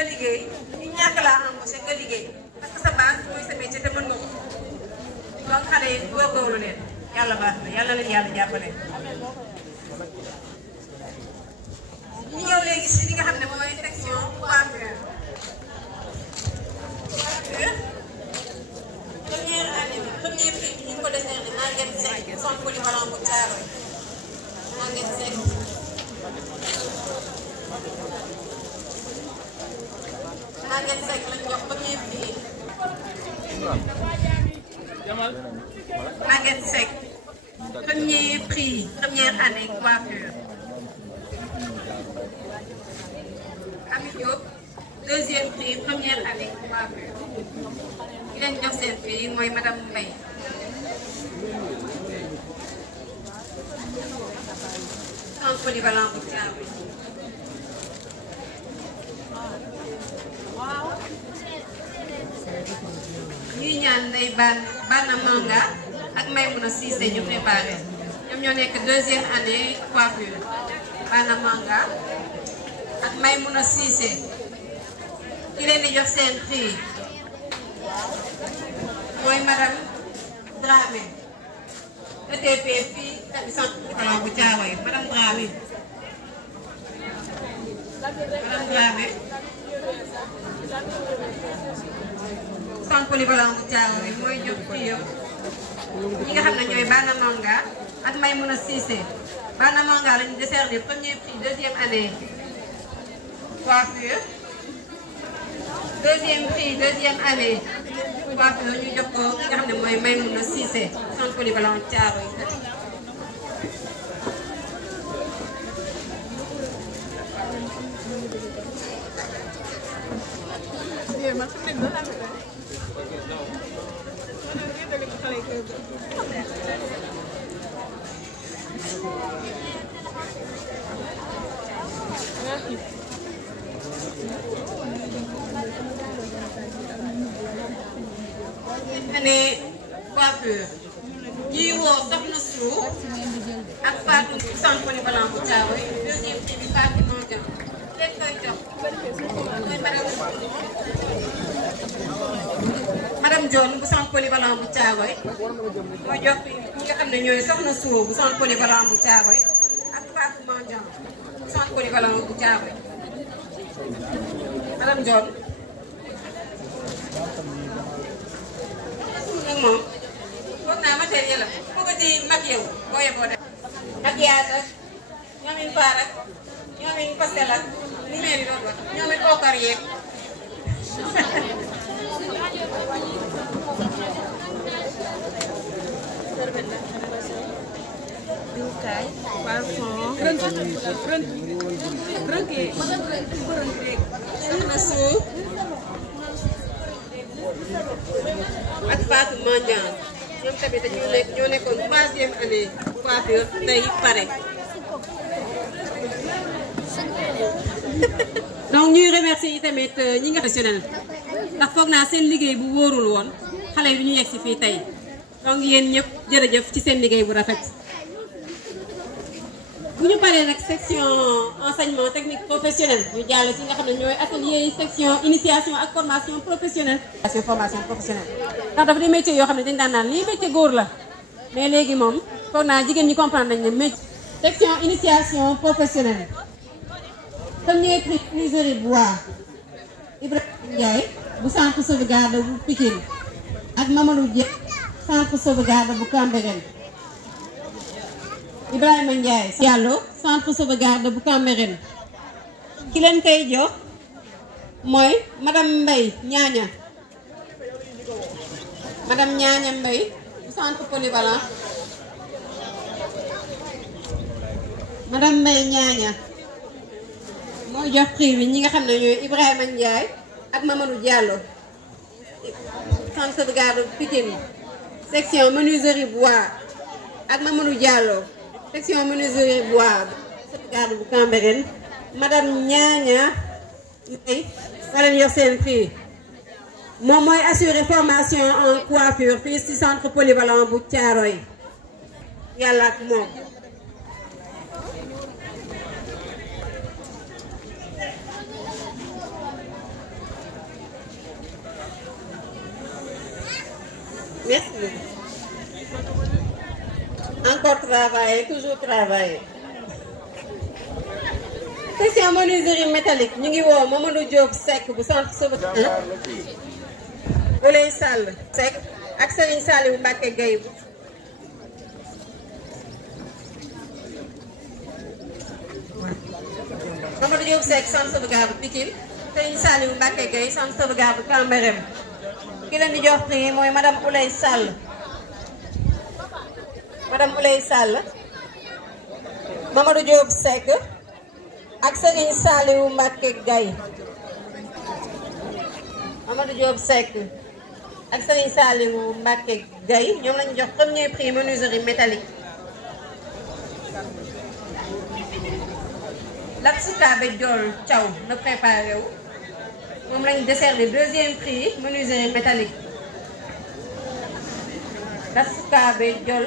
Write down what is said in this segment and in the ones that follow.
nga liggéey ñu ñàkk laa embauché nga liggéey parce que sa base mooy sa métier te mën nga ko donc xale yi góorgóorlu leen yàlla baax na yàlla leen yàlla jàppale. ñu ñëw léegi si li nga xam ne mooy section coiffure. Première année bi premier prix bi ñu ngi ko décerné Maguette Seck centre polyvalent bu Thiaroye Maguette Seck. Maguette Seck lañ jox premier prix. Maguette Seck premier prix première année coiffure. Ami Diop deuxième prix première année coiffure. ki leen jox seen prix mooy madame Mbaye. centre polyvalent bu Thiaroye. ñuy ñaan Ndeye Bana Manga ak Maymouna Cissé ñu préparé ñoom ñoo nekk deuxième année coiffure. Bana Manga ak Maymouna Cissé ki leen di jox seen prix mooy madame Dramé ETP fii ci centre polyvalent bu Thiaroye madame Dramé. Madame Dramé centre polyvalent bu Thiaroye mooy jox prix yëpp ñi nga xam ne ñooy Bana Manga ak Maymouna Cissé. Bana Manga lañu décerné premier prix deuxième année coiffure. Deuxième prix deuxième année coiffure ñu jox ko ki nga xam ne mooy Maymouna Cissé centre polyvalent Thiaroye. année coiffure ñuy woo Soxna Sou ak Fatou centre polyvalent bu Thiaroye deuxième prix bi Fatou Mandiang leen koy jox mooy madame Dione bu centre polyvalent bu Thiaroye mooy jox ñi nga xam ne ñooy Soxna Sou bu centre polyvalent bu Thiaroye ak Fatou Mandiang bu centre polyvalent bu Thiaroye. Madame Dione moom foog naa matériel la foog a di maquillé boo yeboo def maquillage ak ñoomin faar ak ñoomin pastel ak numéro yi doon wax ñoomin okar yeeg diwkaay parfum Soxna Sou ak Fatou Mandiang ñoom tamit ñoo nekkoon troisième année coiffure tey pare. donc ñuy remercier yi tamit ñi nga professionnel ndax foog naa seen liggéey bu wóorul woon xale yi du ñu yegg si fii tey donc yéen ñëpp jërëjëf ci seen liggéey bu rafet. bu ñu paree nag section enseignement technique professionnel ñu jàll ci nga xam ne ñooy atelier yi section initiation ak formation professionnelle. formation professionnelle ndax dafa di métier yoo xam ne dañ daan naan lii métier góor la mais léegi moom foog naa jigéen ñi comprendre nañ ne métier. section initiation professionnelle. premier prix menuiserie bois Ibrahima Ndiaye bu centre sauvegarde bu Pikine ak Mamadou Dieng centre sauvegarde bu Cambérène. Ibrahima Ndiaye Diallo centre sauvegarde bu Cambérène ki leen koy jox mooy madame Mbaye Ñaaña madame Ñaaña Mbaye bu centre polyvalent madame Mbaye Ñaaña mooy jox prix bi ñi nga xam ne ñooy Ibrahima Ndiaye ak Mamadou Diallo centre sauvegarde bu Pikine section menuiserie bois ak Mamadou Diallo section menuiserie bois sauvegarde bu Cambérène madame Ñaaña Mbaye fa leen yor seen prix moom mooy assurer formation en coiffure fii ci centre polyvalent bu Thiaroye yàlla ak moom. Merci beaucoup. Encore travailler, toujours travailler. Section menuiserie métallique ñu ngi woo Mamadou Diop Seck bu centre Sauvetage Ouleye Sall Seck ak Serigne Saliou Mbacké Gueye Mamadou Diop Seck centre sauvegarde Pikine Serigne Saliou Mbacké Gueye centre sauvegarde Cambérène ki leen di jox prix mooy madame Ouleye Sall Mamadou Diop Seck ak Serigne Saliou Mbacké Gueye Mamadou Diop Seck ak Serigne Saliou Mbacké Gueye ñoom lañu jox premier prix menuiserie métallique. Latsoukabe Diol Thiaw na préparé wu moom lañu décerné deuxième prix menuiserie métallique. Latsoukabe Diol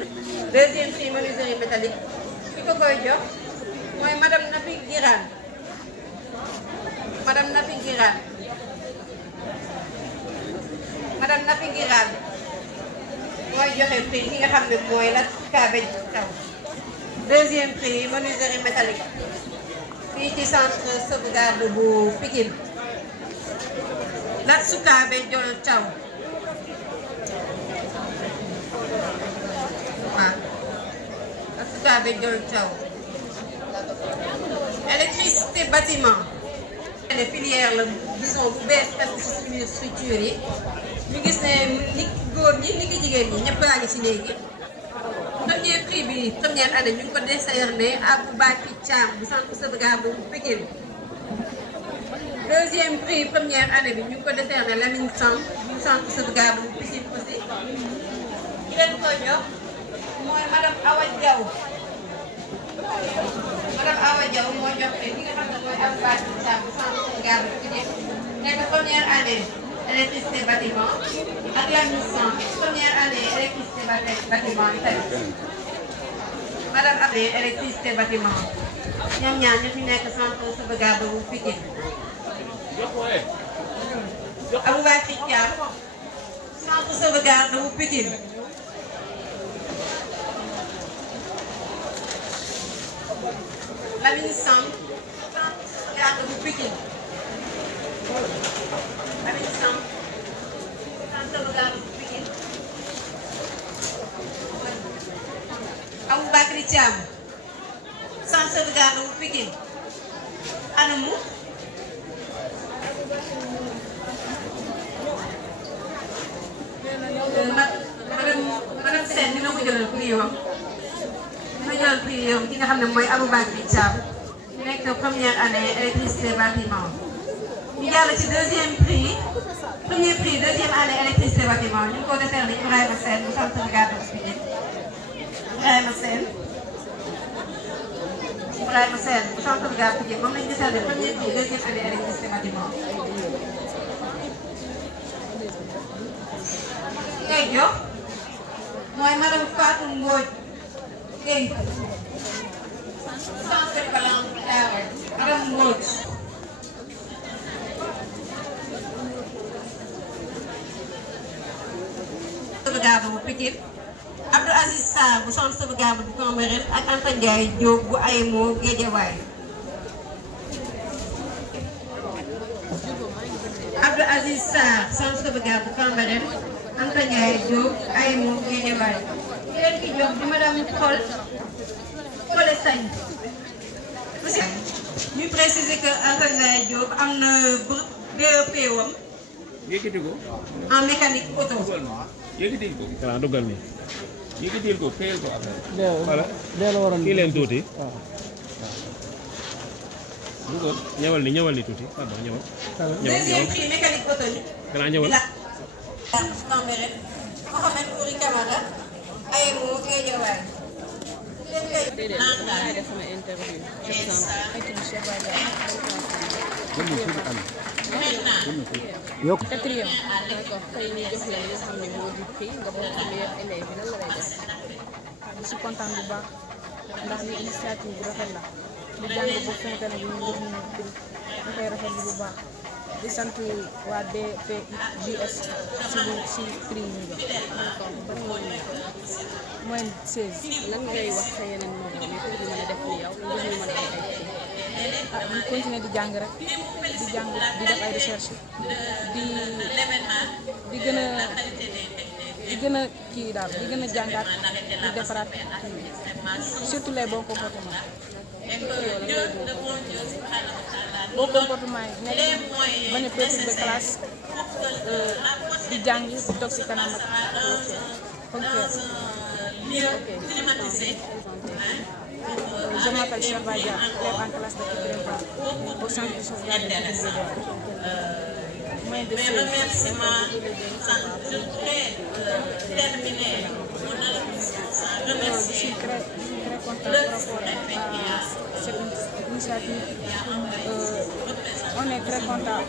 deuxième prix menuiserie métallique ki ko koy jox mooy madame Nafi Girane mooy joxe prix ki nga xam ne mooy Latsoukabe Thiaw deuxième prix menuiserie métallique fii ci centre sauvegarde bu Pikine. Latsoukabe Diol Thiaw waaw Latsoukabe Diol Thiaw électricité bâtiment les filières la disons bu bees parce que ci suñu structure yi ñu gis ne ni góor ñi ni ki jigéen ñi ñëpp laa ngi ci léegi. Premier prix bi première année ñu ngi ko décerné Aboubacry Thiam bu centre sauvegarde bu Pikine. Deuxième prix première année bi ñu ngi ko décerné Lamine Samb bu centre sauvegarde bu Pikine aussi. ki leen ko jox mooy madame Awa Diaw. Madame Awa Diaw moo jox ki nga xam ne mooy Aboubacry Thiam bu centre sauvegarde bu Pikine. nekk première année électricité bâtiment ak Lamine Samb première année électricité bâtiment Italie. Madame Abé électricité bâtiment ñoom ñaar ñu fi nekk centre sauvegarde bu Pikine. Aboubacry Thiam centre sauvegarde bu Pikine. Lamine Samb centre sauvegarde bu Pikine. Lamine Samb centre sauvegarde bu Pikine. Aboubacry Thiam centre sauvegarde bu Pikine. anamu madame Sène dina ko jëlal prix yoom ki nga xam ne mooy Aboubacry Thiam nekk première année électricité bâtiment. ñu jàll ci deuxième prix premier prix deuxième année électricité bâtiment ñu ngi ko décerné Ibrahima Sène bu centre sauvegarde bu Pikine. Ibrahima Sène bu centre sauvegarde bu Pikine moom lañu décerné premier prix deuxième année électricité bâtiment. ngay jox mooy madame Fatou Mbodj Gueye centre Balan madame Mbodj. sauvegarde bu Pikine. Abdou Aziz Sarr bu centre sauvegarde bu Cambérène ak Anta Ndiaye Diop bu AEMO Guédiawaye. Abdou Aziz Sarr centre sauvegarde bu Cambérène Anta Ndiaye Diop AEMO Guédiawaye. ki leen ki jox di madame Kole Sagne. ñu préciser que Anta Ndiaye Diop am na BEP wam en mécanique auto. yëkkatil ko. waaw dugal nii. yëkkatil ko téyel ko après. voilà kii leen tuuti. waaw. dugal ñëwal ni tuuti pardon ñëwal. deuxième prix mécanique auto ni. xanaa ñëwal. Cambérène Mohamed Ouri Camara AEMO Guédiawaye. yokk quatrième d'accord tey ñu jox la li nga xam ne moo di prix nga bokk ci meilleur élève bi lan la lay def. di si kontaan bu baax ndax li initiative bu rafet la di jàng bu fin d'année bi ñu jox ñu prix da koy rafetlu bu baax di sant waa DPJS si prix ñu jox. ban mooy 16. lan ngay wax sa yeneen morom yi pour ñu mën a def ni yow ngir ñu mën a am ay prix. Di continuer di jàng rek di jàng di def ay recherche di gën a kii daal di gën a jàngaat di defaraat surtout les bons comportements. Bons comportements yi nekk bañ a pétrir de classe di jàng di toog si kanam ak ponctuel. Je m'appelle Cheikh Badia, élève en classe de 4e au centre de sauvegarde de l'individuel. Moins de 16. Je suis très contente par rapport à cette initiative. On est très content,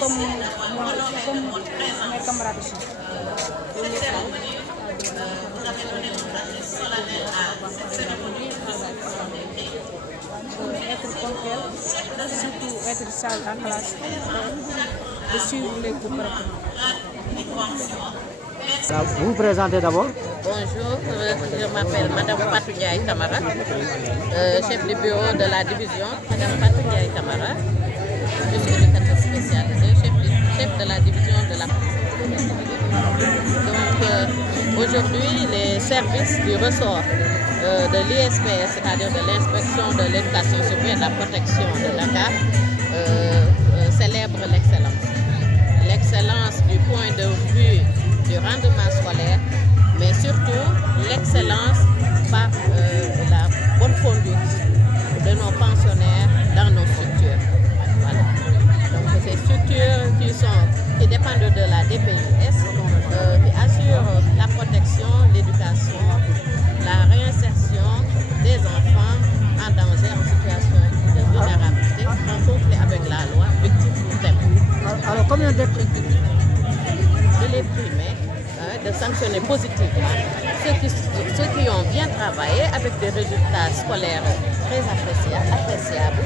comme mes camarades ici. Être ponctuel, surtout être sage en classe, de suivre les cours correctement. Vous vous présentez d'abord? Bonjour, je m'appelle Madame Fatou Ndiaye Camara, chef du bureau de la division, Madame Fatou Ndiaye Camara. Je suis éducatrice spécialisée, chef de la division de la. Donc aujourd'hui, les services du ressort de l'ISPS, c'est-à-dire de l'inspection de l'éducation supérieure et de la protection de Dakar, célèbrent l'excellence. L'excellence du point de vue du rendement scolaire, mais surtout l'excellence par la bonne conduite de nos pensionnaires dans nos structures. Voilà. Donc ces structures qui dépendent de la DPJS, qui assurent la protection, l'éducation, la réinsertion des enfants en danger, en situation de vulnérabilité, en conflit avec la loi, victimes ou témoins. Alors combien de De les primer, de sanctionner positivement ceux qui ont bien travaillé avec des résultats scolaires très appréciables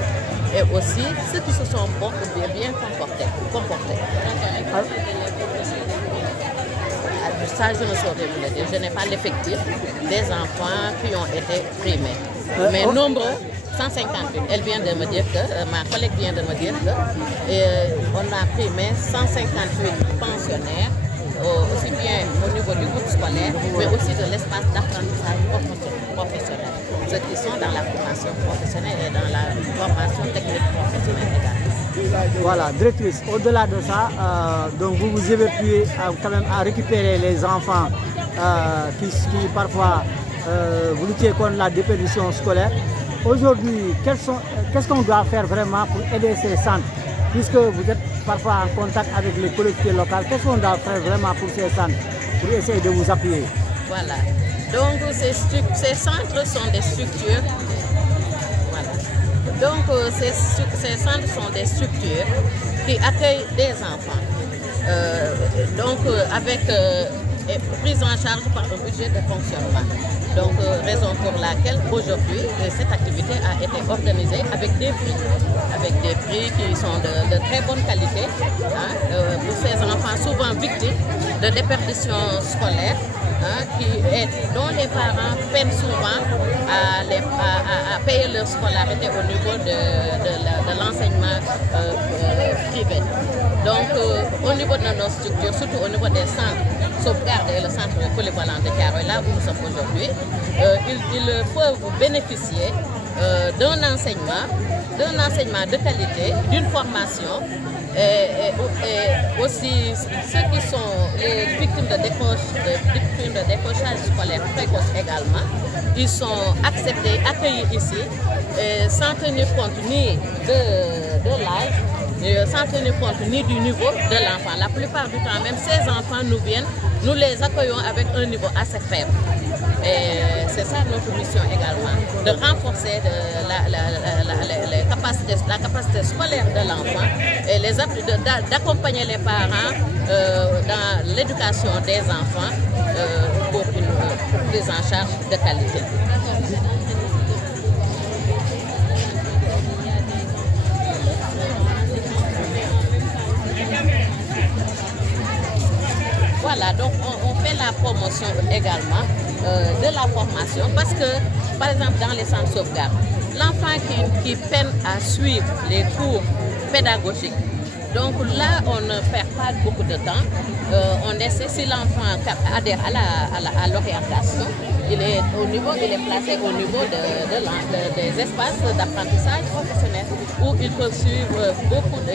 et aussi ceux qui se sont bien comportés. Ça, je ne saurais vous le dire. Je n'ai pas l'effectif des enfants qui ont été primés. Mais nombreux, 158. Elle vient de me dire que, ma collègue vient de me dire que on a primé 158 pensionnaires, aussi bien au niveau du groupe scolaire, mais aussi de l'espace d'apprentissage professionnel. Ceux qui sont dans la formation professionnelle et dans la formation technique professionnelle également. Voilà, directrice, au-delà de ça, donc vous vous évertuez quand même à récupérer les enfants qui parfois vous luttez contre la déperdition scolaire. Aujourd'hui, qu'est-ce qu'on doit faire vraiment pour aider ces centres? Puisque vous êtes parfois en contact avec les collectivités locales, qu'est-ce qu'on doit faire vraiment pour ces centres, pour essayer de vous appuyer? Voilà, donc ces centres sont des structures. Donc ces centres sont des structures qui accueillent des enfants, avec prise en charge par un budget de fonctionnement. Donc raison pour laquelle aujourd'hui cette activité a été organisée avec des prix qui sont de très bonne qualité, pour ces enfants souvent victimes de déperdition scolaire, dont les parents peinent souvent à payer leur scolarité au niveau de l'enseignement privé. Donc au niveau de nos structures, surtout au niveau des centres sauvegarde et le centre polyvalent de Thiaroye, là où nous sommes aujourd'hui, ils peuvent bénéficier d'un enseignement de qualité, d'une formation, et aussi ceux qui sont les victimes de décrochage scolaire précoce également, ils sont acceptés, accueillis ici, sans tenir compte ni de l'âge, sans tenir compte ni du niveau de l'enfant. La plupart du temps, même ces enfants nous viennent, nous les accueillons avec un niveau assez faible. Et c'est ça notre mission également, de renforcer la capacité scolaire de l'enfant et d'accompagner les parents dans l'éducation des enfants pour une prise en charge de qualité. également de la formation parce que, par exemple, dans les centres sauvegarde, l'enfant qui peine à suivre les cours pédagogiques, donc là, on ne perd pas beaucoup de temps. On essaie, si l'enfant adhère à l'orientation, il est placé au niveau des espaces d'apprentissage professionnel où il peut suivre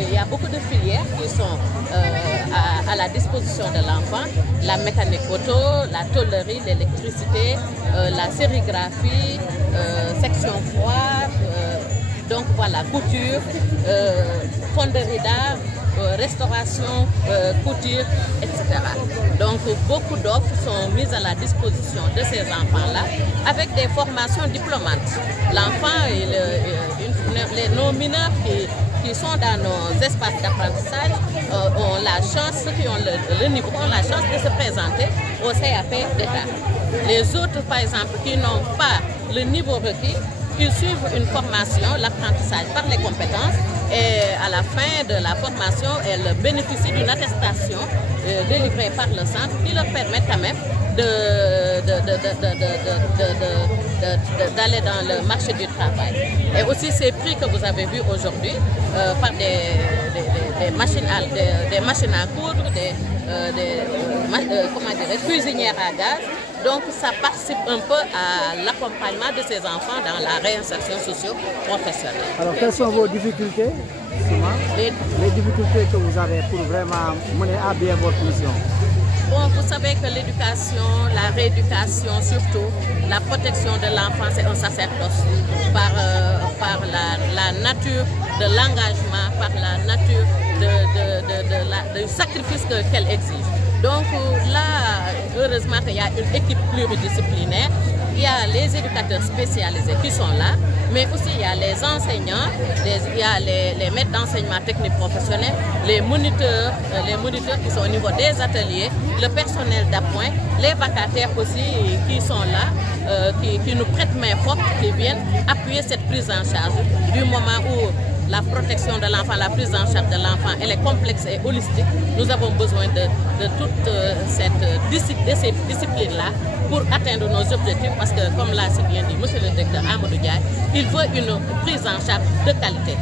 il y a beaucoup de filières qui sont à la disposition de l'enfant. La mécanique auto, la tôlerie, l'électricité, la sérigraphie, section foire, donc voilà, couture, fonderie d'art, restauration, couture, etc. Donc beaucoup d'offres sont mises à la disposition de ces enfants-là avec des formations diplômantes. L'enfant, nos mineurs qui sont dans nos espaces d'apprentissage ont la chance, ceux qui ont le niveau, ont la chance de se présenter au CAP d'État. Les autres, par exemple, qui n'ont pas le niveau requis, ils suivent une formation, l'apprentissage par les compétences, et à la fin de la formation, elles bénéficient d'une attestation délivrée par le centre qui leur permet quand même d'aller dans le marché du travail. Et aussi ces prix que vous avez vus aujourd'hui par des machines à coudre, des cuisinières à gaz. Donc ça participe un peu à l'accompagnement de ces enfants dans la réinsertion socio-professionnelle. Alors quelles sont vos difficultés, Souma? Les difficultés que vous avez pour vraiment mener à bien votre mission? Bon, vous savez que l'éducation, la rééducation surtout, la protection de l'enfant, c'est un sacerdoce par la nature de l'engagement, par la nature du sacrifice qu'elle exige. Donc là, heureusement qu'il y a une équipe pluridisciplinaire, il y a les éducateurs spécialisés qui sont là, mais aussi il y a les enseignants, il y a les maîtres d'enseignement technique professionnel, les moniteurs qui sont au niveau des ateliers, le personnel d'appoint, les vacataires aussi qui sont là, qui nous prêtent main forte, qui viennent appuyer cette prise en charge du moment où la protection de l'enfant, la prise en charge de l'enfant, elle est complexe et holistique. Nous avons besoin de toute ces disciplines-là pour atteindre nos objectifs parce que, comme l'a si bien dit monsieur le directeur Amadou Diaye, il veut une prise en charge de qualité.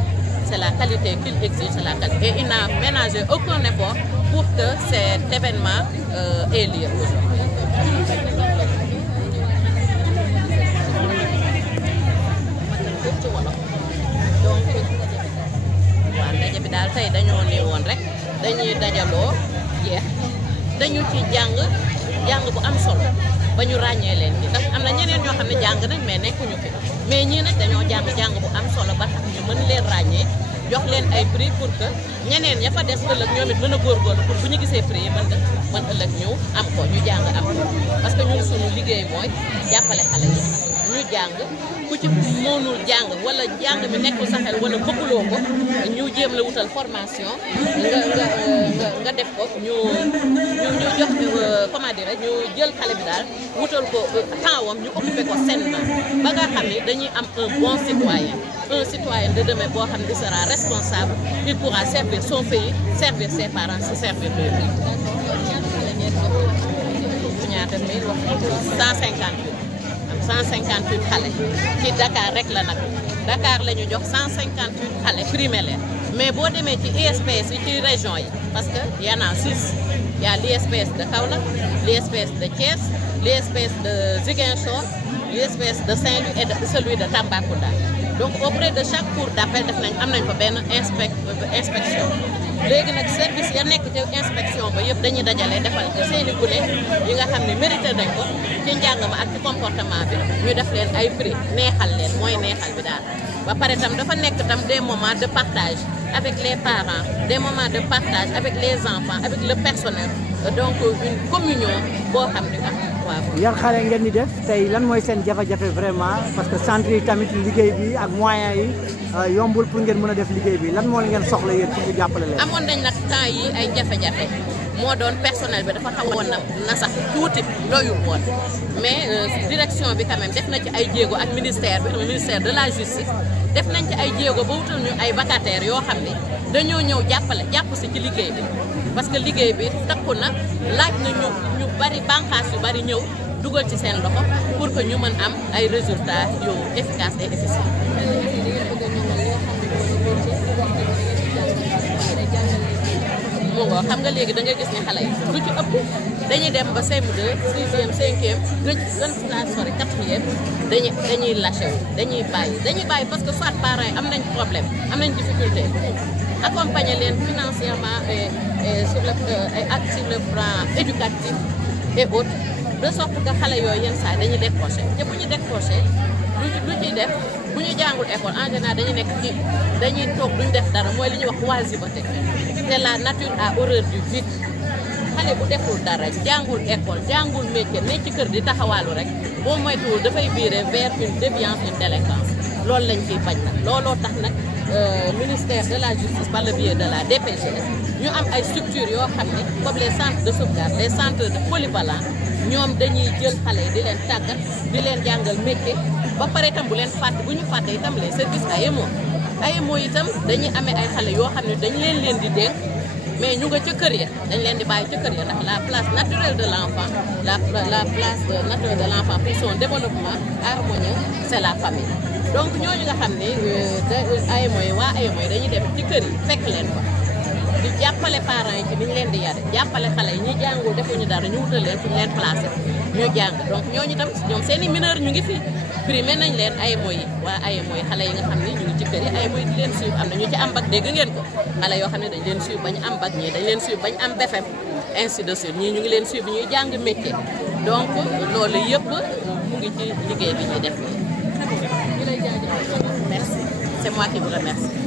C'est la qualité qu'il exige, c'est la qualité. Et il n'a ménagé aucun effort pour que cet événement ait lieu aujourd'hui. ndaje bi daal tey dañoo ne woon rek dañuy dajaloo jeex dañu ci jàng bu am solo ba ñu ràññee leen ci ndax am na ñeneen ñoo xam ne jàng nañ mais nekkuñu fi mais ñii nag dañoo jàng bu am solo ba tax ñu mën leen ràññee jox leen ay prix pour que ñeneen ña fa des ëllëg ñoom it mën a góorgóorlu pour bu ñu gisee prix yi mën ëllëg ñu am ko ñu jàng am ko parce que ñun suñu liggéey mooy jàppale xale yi ñu jàng ku ci mënul jàng wala jàng mi nekkul sa xel wala bëgguloo ko ñu jéem la wutal formation nga def ko ñu jox comment dire ñu jël xale bi daal wutal ko tempsam ñu occupé ko sainement ba nga xam ne dañuy am un citoyen de demain boo xam ne il sera responsable, il pourra servir son pays, servir ses parents, se servir de lui. 158 xale ci Dakar rek la nag Dakar la ñu jox 158 xale primaire mais boo demee ci ISPS yi ci région yi parce que y en a 6 il y a l'ISPS de Kaolack, l'ISPS de Thiès, l'ISPS de Ziguinchor, l'ISPS de Saint-Louis et celui de Tambacounda. Donc auprès de chaque cour d'appel am nañ fa benn inspection léegi nag service ya nekk ci inspection ba yëpp dañuy dajale defal ko seeni gune yi nga xam ne mérité nañ ko ci njàng ma ak ci comportement bi ñu def leen ay prix neexal leen mooy neexal bi daal ba pare tam dafa nekk tam des moments de partage avec les parents, des moments de partage avec les enfants, avec le personnel, donc une communion boo xam ne waaw. Yan xale ngeen di def tey lan mooy seen jafe-jafe vraiment parce que centre yi tamit liggéey bi ak moyens yi yombul pour ngeen mën a def liggéey bi lan moo ngeen soxla yéen pour ñu jàppale leen. amoon nañ nag temps yi ay jafe-jafe moo doon personnel bi dafa xawoon na sax tuuti doyul woon mais direction bi quand même def na ci ay jéego ak ministère de la justice def nañ ci ay jéego ba wutal ñu ay vacataires yoo xam ne dañoo ñëw jàpp si ci liggéey bi parce que liggéey bi takku na laaj na ñu bari bànqaas yu bari ñëw dugal ci seen loxo pour que ñu mën am ay résultats yu efficaces et efficients. mu ngoo xam nga léegi da nga gis ni xale yi lu ci ëpp dañuy dem ba CM2 6e 5e gën laa sori 4e dañuy lâché wu dañuy bàyyi parce que soit parents yi am nañ problème am nañ difficulté accompagner leen financièrement et sur le plan éducatif et autres de sorte que xale yooyu yenn saa dañuy décroché te bu ñu décroché lu ciy def bu ñu jàngul école en général dañuy toog duñ def dara mooy li ñuy wax oisiveté te la nature a horreur du vide xale bu deful dara jàngul école jàngul métier ne ci kër di taxawaalu rek boo moytuwul dafay virer vers une déviance, une délinquance loolu lañ ciy bañ nag looloo tax nag ministère de la justice par le biais de la DPGS ñu am ay structures yoo xam ne comme les centres de sauvegarde les centres de polyvalents ñoom dañuy jël xale yi di leen tàggat di leen jàngal métier ba pare itam bu leen fàtte bu ñu fàtte itam les services AEMO itam dañuy amee ay xale yoo xam ne dañ leen di dénk mais ñu nga ca kër ya dañ leen di bàyyi ca kër ya ndax la place naturelle de l'enfant la place naturelle de l'enfant pour son développement harmonieux c'est la famille donc ñooñu nga xam ne AEMO yi waa AEMO yi dañuy dem ci kër yi fekk leen fa di jàppale parents yi ci ni ñu leen di yare jàppale xale yi ñi jàngul defuñu dara ñu wutal leen fu ñu leen placé ñu jàng donc ñooñu tam ñoom seen i mineur ñu ngi fi primé nañ leen AEMO yi waa AEMO yi xale yi nga xam ne ñu ngi ci kër yi AEMO yi di leen suivre am na ñu ci am bac dégg ngeen ko xale yoo xam ne dañ leen suivre bañ am bac ñii dañ leen suivre bañ am BFEM ainsi de suite ñii ñu ngi leen suivre ñuy jàng métier donc loolu yëpp mu ngi ci liggéey bi ñuy def nii. Merci, c'est moi qui vous remercie.